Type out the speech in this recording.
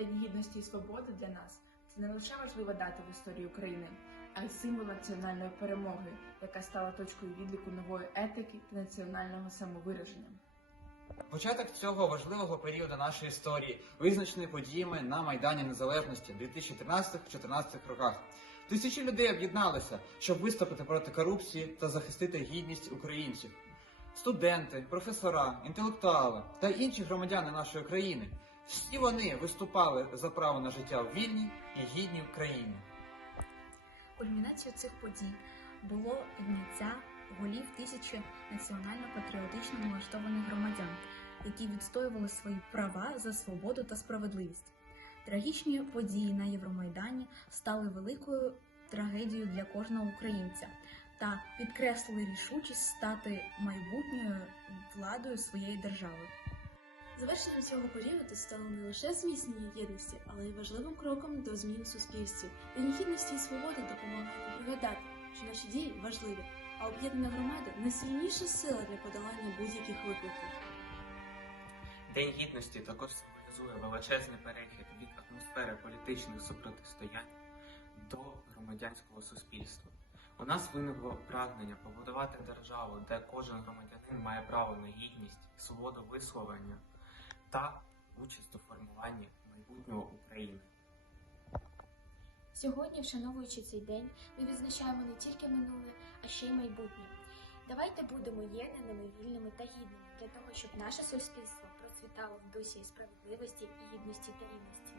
гідності і свободи для нас це не лише важлива дата в історії України, а й символ національної перемоги, яка стала точкою відліку нової етики та національного самовираження. Початок цього важливого періоду нашої історії визначений подіями на Майдані Незалежності в 2013-2014 роках. Тисячі людей об'єдналися, щоб виступити проти корупції та захистити гідність українців. Студенти, професора, інтелектуали та інші громадяни нашої країни. Всі вони виступали за право на життя в вільній і гідній Україні. Кульмінацією цих подій було підняття голів тисячі національно-патріотично налаштованих громадян, які відстоювали свої права за свободу та справедливість. Трагічні події на Євромайдані стали великою трагедією для кожного українця та підкреслили рішучість стати майбутньою владою своєї держави. Завершенням цього періоду стало не лише зміцнення єдності, але й важливим кроком до змін у суспільстві. День гідності і свободи допомагає пригадати, що наші дії важливі, а об'єднана громада найсильніша сила для подолання будь-яких викликів. День гідності також символізує величезний перехід від атмосфери політичних супротистоянь до громадянського суспільства. У нас виникло прагнення побудувати державу, де кожен громадянин має право на гідність, свободу висловлення та участь у формуванні майбутнього України. Сьогодні, вшановуючи цей день, ми відзначаємо не тільки минуле, а ще й майбутнє. Давайте будемо єдиними, вільними та гідними для того, щоб наше суспільство процвітало в дусі справедливості, гідності та рівності.